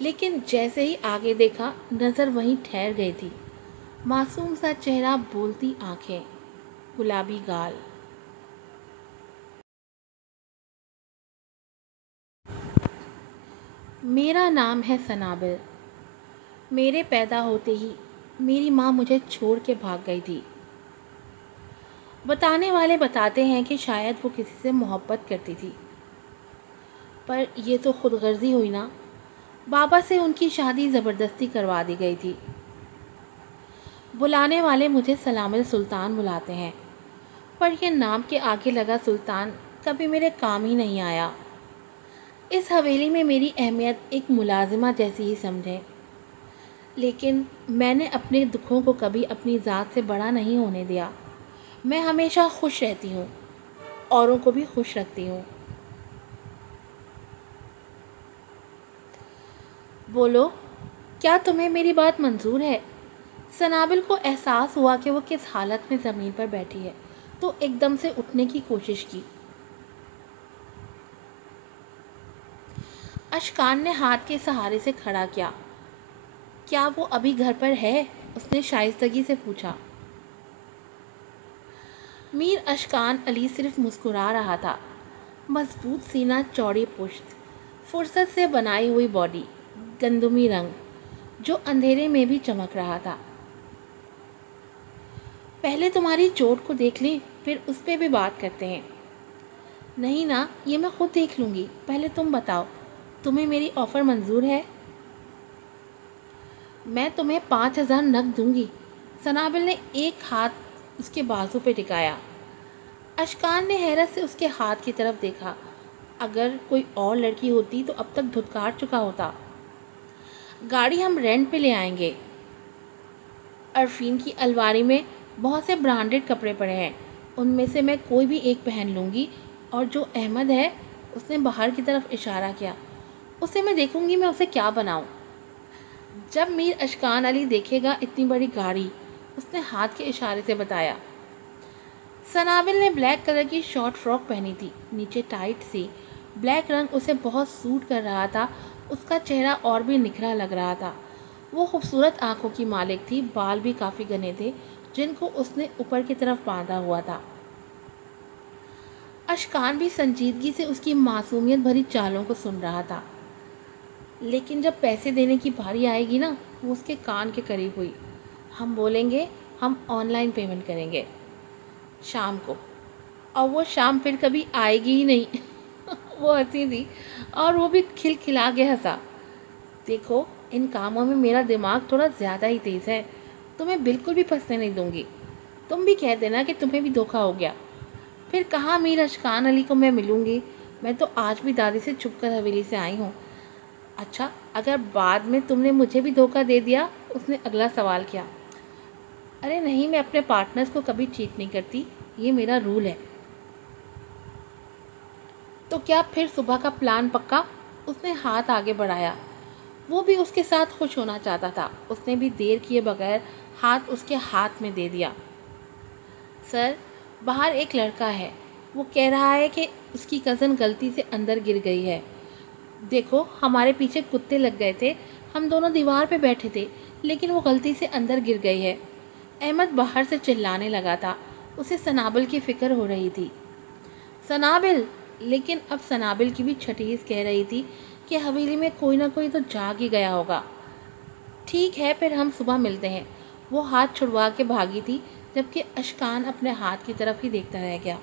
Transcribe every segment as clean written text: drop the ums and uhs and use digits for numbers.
لیکن جیسے ہی آگے دیکھا نظر وہیں ٹھہر گئی تھی. معصوم سا چہرہ، بولتی آنکھیں، گلابی گال. میرا نام ہے سنابل. میرے پیدا ہوتے ہی میری ماں مجھے چھوڑ کے بھاگ گئی تھی. بتانے والے بتاتے ہیں کہ شاید وہ کسی سے محبت کرتی تھی، پر یہ تو خود غرضی ہوئی نا. بابا سے ان کی شادی زبردستی کروا دی گئی تھی. بلانے والے مجھے سلام السلطان بلاتے ہیں، پر یہ نام کے آگے لگا سلطان کبھی میرے کام ہی نہیں آیا. اس حویلی میں میری اہمیت ایک ملازمہ جیسی ہی سمجھیں. لیکن میں نے اپنے دکھوں کو کبھی اپنی ذات سے بڑا نہیں ہونے دیا. میں ہمیشہ خوش رہتی ہوں، اوروں کو بھی خوش رکھتی ہوں. بولو، کیا تمہیں میری بات منظور ہے؟ سنابل کو احساس ہوا کہ وہ کس حالت میں زمین پر بیٹھی ہے، تو ایک دم سے اٹھنے کی کوشش کی. اشکان نے ہاتھ کے سہارے سے کھڑا کیا. کیا وہ ابھی گھر پر ہے؟ اس نے شائستگی سے پوچھا. میر اشکان علی صرف مسکرا رہا تھا. مضبوط سینہ، چوڑی پشت، فرصت سے بنائی ہوئی باڈی، گندمی رنگ جو اندھیرے میں بھی چمک رہا تھا. پہلے تمہاری چوٹ کو دیکھ لیں، پھر اس پہ بھی بات کرتے ہیں. نہیں نا، یہ میں خود دیکھ لوں گی. پہلے تم بتاؤ، تمہیں میری آفر منظور ہے؟ میں تمہیں 5,000 نقد دوں گی. سنابل نے ایک ہاتھ اس کے بازو پہ ٹکایا. اشکان نے حیرت سے اس کے ہاتھ کی طرف دیکھا. اگر کوئی اور لڑکی ہوتی تو اب تک دھتکار چکا ہوتا. گاڑی ہم رینٹ پہ لے آئیں گے. عرفین کی الماری میں بہت سے برانڈڈ کپڑے پڑے ہیں، ان میں سے میں کوئی بھی ایک پہن لوں گی. اور جو احمد ہے، اس نے باہر کی طرف اشارہ کیا، اسے میں دیکھوں گی میں اسے کیا بناؤں. جب میر اشکان علی دیکھے گا اتنی بڑی گاڑی، اس نے ہاتھ کے اشارے سے بتایا. سنابل نے بلیک کلر کی شارٹ فراک پہنی تھی، نیچے ٹائٹ سی. بلیک رنگ اسے بہت سوٹ کر رہا تھا. اس کا چہرہ اور بھی نکھرا لگ رہا تھا. وہ خوبصورت آنکھوں کی مالک تھی. بال بھی کافی گھنے تھے جن کو اس نے اوپر کی طرف باندھا ہوا تھا. اشکان بھی سنجیدگی سے اس کی معصومیت بھری چالوں کو سن رہا تھا. لیکن جب پیسے دینے کی باری آئے گی نا، وہ اس کے کان کے قریب ہوئی. ہم بولیں گے ہم آن لائن پیمنٹ کریں گے شام کو، اور وہ شام پھر کبھی آئے گی ہی نہیں. وہ ہنسی تھی اور وہ بھی کھل کھلا کے ہنسا. دیکھو، ان کاموں میں میرا دماغ تھوڑا زیادہ ہی تیز ہے. تمہیں بالکل بھی پھنسنے نہیں دوں گی. تم بھی کہہ دینا کہ تمہیں بھی دھوکا ہو گیا. پھر کہاں میر اشکان علی کو میں ملوں گی؟ میں تو آج بھی دادی سے چھپ کر حویلی سے آئی ہوں. اچھا، اگر بعد میں تم نے مجھے بھی دھوکا دے دیا؟ اس نے اگلا سوال کیا. ارے نہیں، میں اپنے پارٹنرز کو کبھی چیٹ نہیں کرتی، یہ میرا رول ہے. تو کیا پھر صبح کا پلان پکا؟ اس نے ہاتھ آگے بڑھایا. وہ بھی اس کے ساتھ خوش ہونا چاہتا تھا. اس نے بھی دیر کیے بغیر ہاتھ اس کے ہاتھ میں دے دیا. سر، باہر ایک لڑکا ہے، وہ کہہ رہا ہے کہ اس کی کزن غلطی سے اندر گر گئی ہے. دیکھو، ہمارے پیچھے کتے لگ گئے تھے، ہم دونوں دیوار پہ بیٹھے تھے، لیکن وہ غلطی سے اندر گر گئی ہے. احمد باہر سے چلانے لگا تھا. اسے سنابل کی فکر ہو رہی تھی. سنابل! لیکن اب سنابل کی بھی چھٹیس کہہ رہی تھی کہ حویلی میں کوئی نہ کوئی تو جاگ ہی گیا ہوگا. ٹھیک ہے، پھر ہم صبح ملتے ہیں. وہ ہاتھ چھڑوا کے بھاگی تھی، جبکہ اشکان اپنے ہاتھ کی طرف ہی دیکھتا رہ گیا.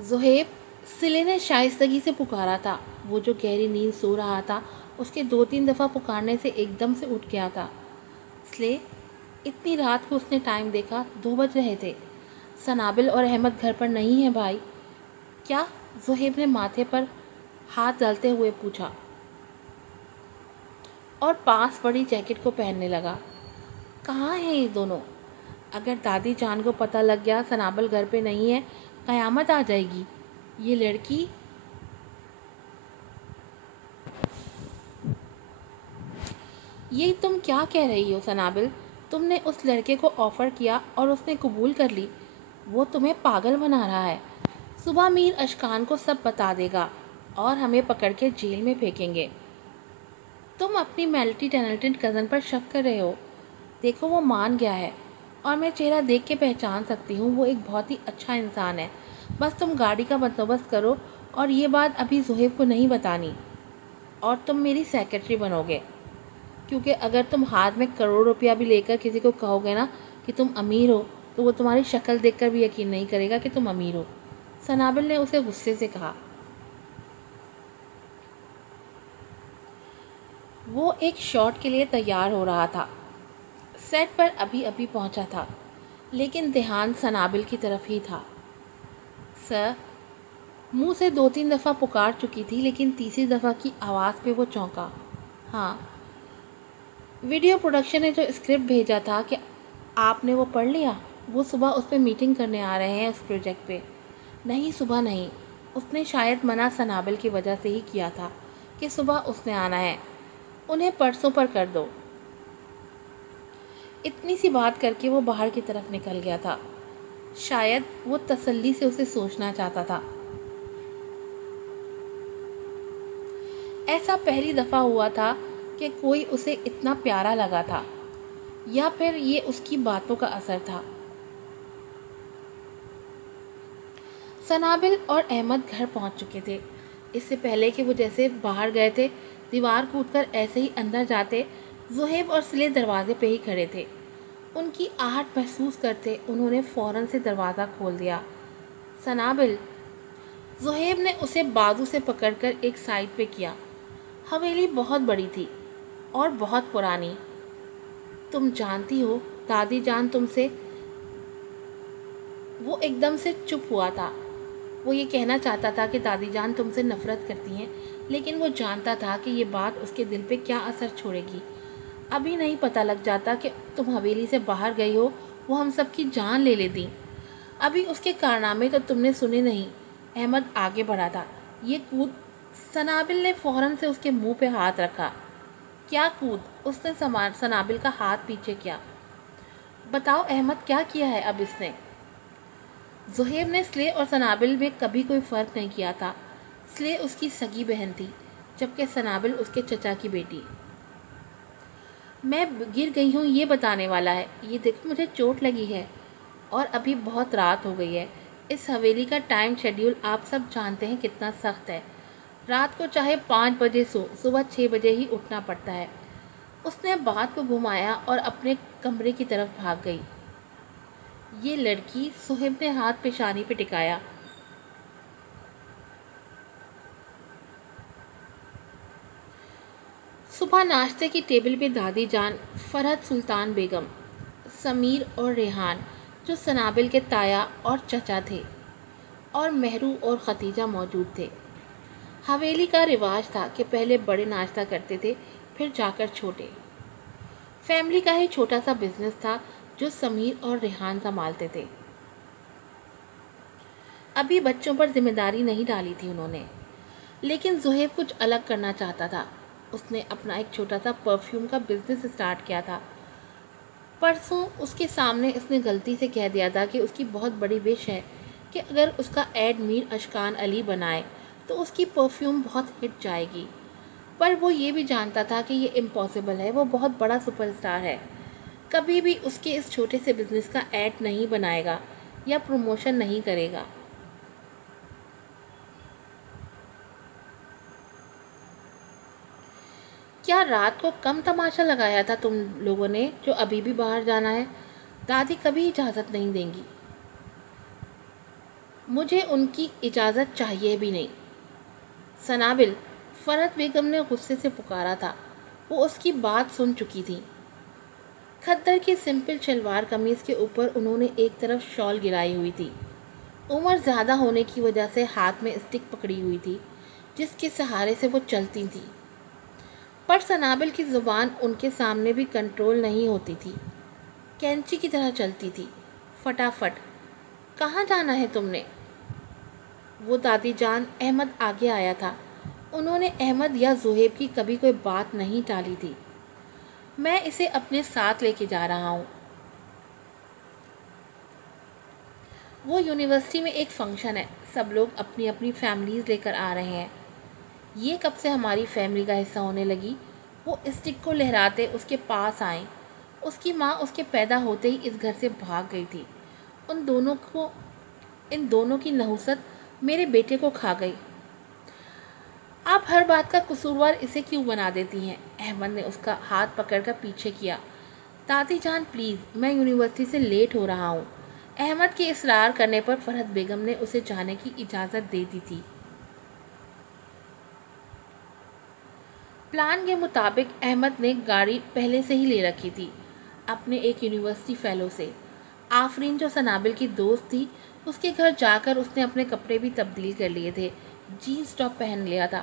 زہیب! سلے نے شائستگی سے پکارا تھا. وہ جو گہری نیند سو رہا تھا، اس کے 2-3 دفعہ پکارنے سے ایک دم سے اٹھ گیا تھا. سلے! اتنی رات کو اس نے ٹائم دیکھا. 2 بج رہے تھے. سنابل اور احمد گھر پر نہیں ہیں بھائی. کیا؟ زہیب نے ماتھے پر ہاتھ ڈالتے ہوئے پوچھا اور پاس پڑی جیکٹ کو پہننے لگا. کہاں ہیں یہ دونوں؟ اگر دادی جان کو پتہ لگ گیا سنابل گھر پہ نہیں ہے، قیامت آ جائے گی. یہ لڑکی یہ تم کیا کہہ رہی ہو سنابل؟ تم نے اس لڑکے کو آفر کیا اور اس نے قبول کر لی. وہ تمہیں پاگل بنا رہا ہے. صبح میر اشکان کو سب بتا دے گا اور ہمیں پکڑ کے جیل میں پھینکیں گے. تم اپنی ملٹی ٹیلنٹڈ کزن پر شک کر رہے ہو. دیکھو وہ مان گیا ہے اور میں چہرہ دیکھ کے پہچان سکتی ہوں وہ ایک بہت ہی اچھا انسان ہے. بس تم گاڑی کا بندوبست کرو اور یہ بات ابھی زہیب کو نہیں بتانی. اور تم میری سیکرٹری بنو گے کیونکہ اگر تم ہاتھ میں کروڑ روپیہ بھی لے کر کسی کو کہو گے نا کہ تم امیر ہو تو وہ تمہاری شکل دیکھ کر بھی یقین نہیں کرے گا کہ تم امیر ہو. سنابل نے اسے غصے سے کہا. وہ ایک شاٹ کے لیے تیار ہو رہا تھا. سیٹ پر ابھی ابھی پہنچا تھا لیکن دھیان سنابل کی طرف ہی تھا. سر منہ سے 2-3 دفعہ پکار چکی تھی لیکن تیسری دفعہ کی آواز پہ وہ چونکا. ہاں. ویڈیو پروڈکشن نے جو اسکرپٹ بھیجا تھا کہ آپ نے وہ پڑھ لیا؟ وہ صبح اس پہ میٹنگ کرنے آ رہے ہیں اس پروجیکٹ پہ. نہیں صبح نہیں. اس نے شاید منع سنابل کی وجہ سے ہی کیا تھا کہ صبح اس نے آنا ہے. انہیں پرسوں پر کر دو. اتنی سی بات کر کے وہ باہر کی طرف نکل گیا تھا. شاید وہ تسلی سے اسے سوچنا چاہتا تھا. ایسا پہلی دفعہ ہوا تھا کہ کوئی اسے اتنا پیارا لگا تھا یا پھر یہ اس کی باتوں کا اثر تھا. سنابل اور احمد گھر پہنچ چکے تھے. اس سے پہلے کہ وہ جیسے باہر گئے تھے دیوار کود کر ایسے ہی اندر جاتے زہیب اور سلے دروازے پہ ہی کھڑے تھے. ان کی آہٹ محسوس کرتے انہوں نے فوراً سے دروازہ کھول دیا. سنابل. زہیب نے اسے بازو سے پکڑ کر ایک سائڈ پہ کیا. حویلی بہت بڑی تھی اور بہت پرانی. تم جانتی ہو دادی جان تم سے. وہ ایک دم سے چپ ہوا تھا. وہ یہ کہنا چاہتا تھا کہ دادی جان تم سے نفرت کرتی ہیں لیکن وہ جانتا تھا کہ یہ بات اس کے دل پہ کیا اثر چھوڑے گی. ابھی نہیں پتہ لگ جاتا کہ تم حویلی سے باہر گئی ہو وہ ہم سب کی جان لے لیتی. ابھی اس کے کارنامے تو تم نے سنے نہیں. احمد آگے بڑھا تھا. یہ کود. سنابل نے فوراً سے اس کے منہ پہ ہاتھ رکھا. کیا کود؟ اس نے سنابل کا ہاتھ پیچھے کیا. بتاؤ احمد کیا کیا ہے اب اس نے؟ زہیب نے سلے اور سنابل میں کبھی کوئی فرق نہیں کیا تھا. سلے اس کی سگی بہن تھی جبکہ سنابل اس کے چچا کی بیٹی. میں گر گئی ہوں یہ بتانے والا ہے. یہ دیکھو مجھے چوٹ لگی ہے اور ابھی بہت رات ہو گئی ہے. اس حویلی کا ٹائم شیڈیول آپ سب جانتے ہیں کتنا سخت ہے. رات کو چاہے 5 بجے سو صبح 6 بجے ہی اٹھنا پڑتا ہے. اس نے بات کو گھمایا اور اپنے کمرے کی طرف بھاگ گئی. یہ لڑکی. صہیب نے ہاتھ پیشانی پہ ٹکایا. صبح ناشتے کی ٹیبل پہ دادی جان، فرحت سلطان بیگم، سمیر اور ریحان جو سنابل کے تایا اور چچا تھے اور مہرو اور ختیجہ موجود تھے. حویلی کا رواج تھا کہ پہلے بڑے ناشتہ کرتے تھے پھر جا کر چھوٹے. فیملی کا ہی چھوٹا سا بزنس تھا جو سمیر اور ریحان سنبھالتے تھے. ابھی بچوں پر ذمہ داری نہیں ڈالی تھی انہوں نے. لیکن زہیب کچھ الگ کرنا چاہتا تھا. اس نے اپنا ایک چھوٹا سا پرفیوم کا بزنس اسٹارٹ کیا تھا. پرسوں اس کے سامنے اس نے غلطی سے کہہ دیا تھا کہ اس کی بہت بڑی وش ہے کہ اگر اس کا ایڈ میر اشکان علی بنائے تو اس کی پرفیوم بہت ہٹ جائے گی. پر وہ یہ بھی جانتا تھا کہ یہ امپاسبل ہے. وہ بہت بڑا سپر اسٹار ہے. کبھی بھی اس کے اس چھوٹے سے بزنس کا ایڈ نہیں بنائے گا یا پروموشن نہیں کرے گا. کیا رات کو کم تماشا لگایا تھا تم لوگوں نے جو ابھی بھی باہر جانا ہے؟ دادی کبھی اجازت نہیں دیں گی. مجھے ان کی اجازت چاہیے بھی نہیں. سنابل. فرحت بیگم نے غصے سے پکارا تھا. وہ اس کی بات سن چکی تھی. کھدر کی سمپل شلوار قمیض کے اوپر انہوں نے ایک طرف شال گرائی ہوئی تھی. عمر زیادہ ہونے کی وجہ سے ہاتھ میں اسٹک پکڑی ہوئی تھی جس کے سہارے سے وہ چلتی تھی. پر سنابل کی زبان ان کے سامنے بھی کنٹرول نہیں ہوتی تھی. کینچی کی طرح چلتی تھی. فٹافٹ. کہاں جانا ہے تم نے؟ وہ دادی جان. احمد آگے آیا تھا. انہوں نے احمد یا زہیب کی کبھی کوئی بات نہیں ٹالی تھی. میں اسے اپنے ساتھ لے کے جا رہا ہوں. وہ یونیورسٹی میں ایک فنکشن ہے، سب لوگ اپنی اپنی فیملیز لے کر آ رہے ہیں۔ یہ کب سے ہماری فیملی کا حصہ ہونے لگی؟ وہ اسٹک کو لہراتے اس کے پاس آئیں۔ اس کی ماں اس کے پیدا ہوتے ہی اس گھر سے بھاگ گئی تھی۔ ان دونوں کی نحوست میرے بیٹے کو کھا گئی۔ آپ ہر بات کا قصوروار اسے کیوں بنا دیتی ہیں؟ احمد نے اس کا ہاتھ پکڑ کر پیچھے کیا۔ دادی جان پلیز، میں یونیورسٹی سے لیٹ ہو رہا ہوں۔ احمد کے اصرار کرنے پر فرحت بیگم نے اسے جانے کی اجازت دے دی تھی۔ پلان کے مطابق احمد نے گاڑی پہلے سے ہی لے رکھی تھی اپنے ایک یونیورسٹی فیلو سے۔ آفرین جو سنابل کی دوست تھی، اس کے گھر جا کر اس نے اپنے کپڑے بھی تبدیل کر لیے تھے، جینس ٹاپ پہن لیا تھا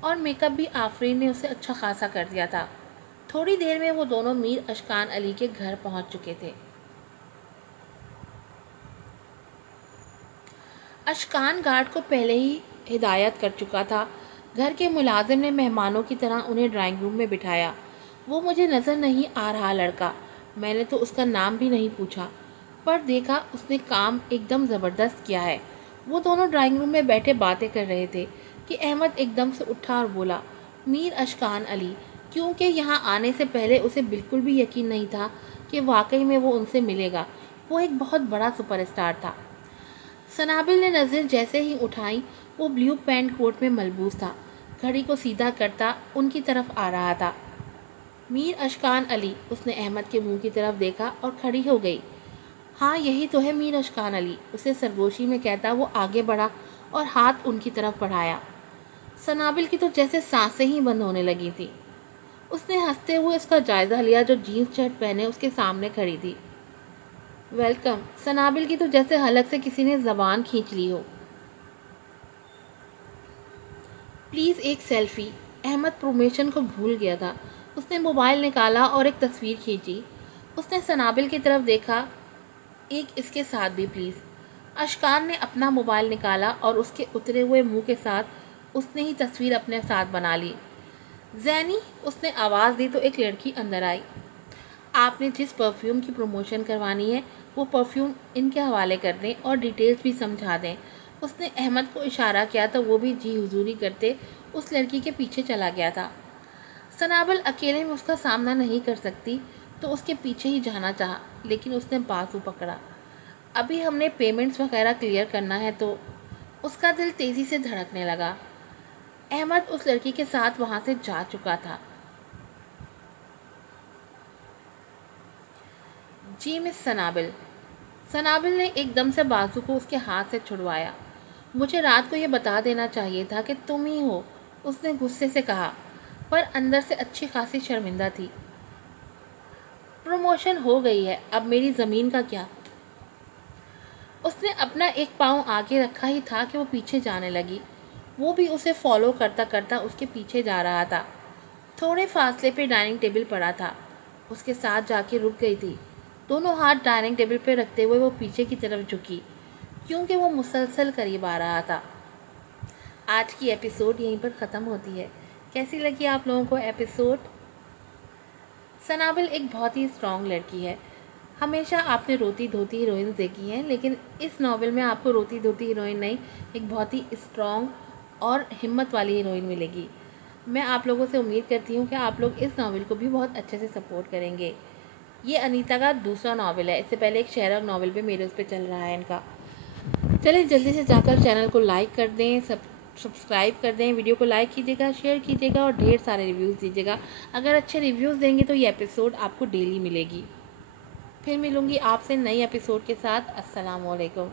اور میک اپ بھی آفرین نے اسے اچھا خاصا کر دیا تھا۔ تھوڑی دیر میں وہ دونوں میر اشکان علی کے گھر پہنچ چکے تھے۔ اشکان گارڈ کو پہلے ہی ہدایت کر چکا تھا۔ گھر کے ملازم نے مہمانوں کی طرح انہیں ڈرائنگ روم میں بٹھایا۔ وہ مجھے نظر نہیں آ رہا لڑکا، میں نے تو اس کا نام بھی نہیں پوچھا، پر دیکھا اس نے کام ایک دم زبردست کیا ہے۔ وہ دونوں ڈرائنگ روم میں بیٹھے باتیں کر رہے تھے کہ احمد ایک دم سے اٹھا اور بولا، میر اشکان علی، کیونکہ یہاں آنے سے پہلے اسے بالکل بھی یقین نہیں تھا کہ واقعی میں وہ ان سے ملے گا۔ وہ ایک بہت بڑا سپر اسٹار تھا۔ سنابل نے نظر جیسے ہی اٹھائی، وہ بلیو پینٹ کوٹ میں ملبوس تھا، گھڑی کو سیدھا کرتا ان کی طرف آ رہا تھا۔ میر اشکان علی، اس نے احمد کے منہ کی طرف دیکھا اور کھڑی ہو گئی۔ ہاں یہی تو ہے میر اشکان علی، اسے سرگوشی میں کہتا وہ آگے بڑھا اور ہاتھ ان کی طرف بڑھایا۔ سنابل کی تو جیسے سانسیں ہی بند ہونے لگی تھی۔ اس نے ہنستے ہوئے اس کا جائزہ لیا جو جینس شرٹ پہنے اس کے سامنے کھڑی تھی۔ ویلکم۔ سنابل کی تو جیسے حلق سے کسی نے زبان کھینچ لی ہو۔ پلیز ایک سیلفی۔ احمد پرومیشن کو بھول گیا تھا۔ اس نے موبائل نکالا اور ایک تصویر کھینچی۔ اس نے سنابل کی طرف دیکھا، ایک اس کے ساتھ بھی پلیز۔ اشکان نے اپنا موبائل نکالا اور اس کے اترے ہوئے منہ کے ساتھ اس نے ہی تصویر اپنے ساتھ بنا لی۔ زینی، اس نے آواز دی تو ایک لڑکی اندر آئی۔ آپ نے جس پرفیوم کی پروموشن کروانی ہے وہ پرفیوم ان کے حوالے کر دیں اور ڈیٹیلز بھی سمجھا دیں۔ اس نے احمد کو اشارہ کیا تو وہ بھی جی حضوری کرتے اس لڑکی کے پیچھے چلا گیا تھا۔ سنابل اکیلے میں اس کا سامنا نہیں کر سکتی تو اس کے پیچھے ہی جانا چاہا، لیکن اس نے بازو پکڑا۔ ابھی ہم نے پیمنٹس وغیرہ کلیئر کرنا ہے تو اس کا دل تیزی سے دھڑکنے لگا۔ احمد اس لڑکی کے ساتھ وہاں سے جا چکا تھا۔ جی مس سنابل۔ سنابل نے ایک دم سے بازو کو اس کے ہاتھ سے چھڑوایا۔ مجھے رات کو یہ بتا دینا چاہیے تھا کہ تم ہی ہو، اس نے غصے سے کہا، پر اندر سے اچھی خاصی شرمندہ تھی۔ پروموشن ہو گئی ہے، اب میری زمین کا کیا؟ اس نے اپنا ایک پاؤں آگے رکھا ہی تھا کہ وہ پیچھے جانے لگی۔ وہ بھی اسے فالو کرتا کرتا اس کے پیچھے جا رہا تھا۔ تھوڑے فاصلے پہ ڈائننگ ٹیبل پڑا تھا، اس کے ساتھ جا کے رک گئی تھی۔ دونوں ہاتھ ڈائننگ ٹیبل پہ رکھتے ہوئے وہ پیچھے کی طرف جھکی کیونکہ وہ مسلسل قریب آ رہا تھا۔ آج کی ایپیسوڈ یہیں پر ختم ہوتی ہے۔ کیسی لگی آپ لوگوں کو ایپیسوڈ؟ سنابل ایک بہت ہی اسٹرانگ لڑکی ہے۔ ہمیشہ آپ نے روتی دھوتی ہیروئنز دیکھی ہیں، لیکن اس ناول میں آپ کو روتی دھوتی ہیروئن نہیں، ایک بہت ہی اسٹرانگ اور ہمت والی ہیروئن ملے گی۔ میں آپ لوگوں سے امید کرتی ہوں کہ آپ لوگ اس ناول کو بھی بہت اچھے سے سپورٹ کریں گے۔ یہ انیتا کا دوسرا ناول ہے، اس سے پہلے ایک شہرک ناول بھی میرے اس پہ چل رہا ہے ان کا۔ چلیں جلدی سے جا کر چینل کو لائک کر دیں، سبسکرائب کر دیں، ویڈیو کو لائک کیجیے گا، شیئر کیجیے گا اور ڈھیر سارے ریویوز دیجیے گا۔ اگر اچھے ریویوز دیں گے تو یہ ایپیسوڈ آپ کو ڈیلی ملے گی۔ پھر ملوں گی آپ سے نئی ایپیسوڈ کے ساتھ۔ السلام علیکم۔